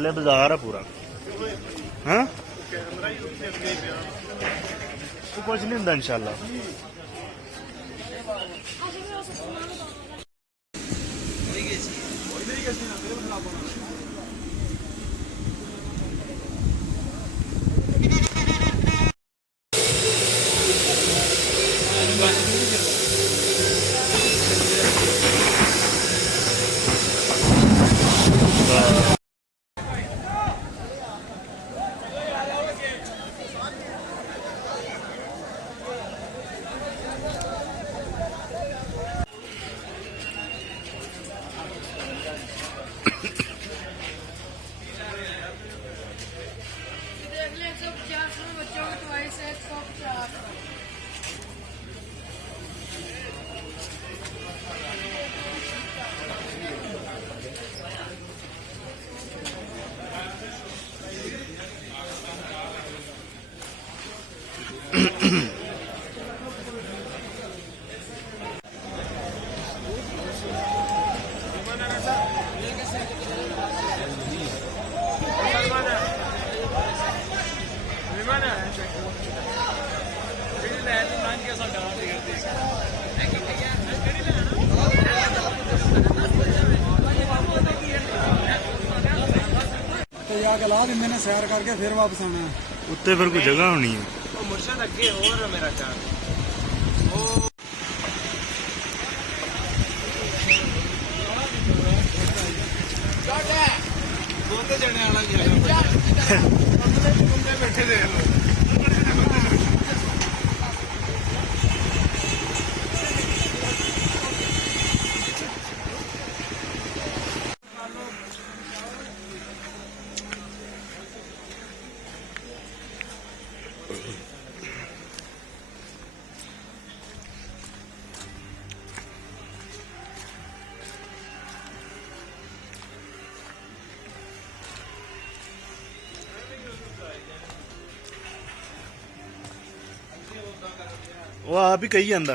थल्ले बाजार है पूरा। हाँ तो कुछ नहीं होंगे इंशाल्लाह। जाके ला देंगे ने सैर करके फिर वापस आना है। उत्ते फिर कोई जगह होनी है। मुर्शद अगे और मेरा ख्याल जने वाला बैठे दे वो आप ही कही जाता।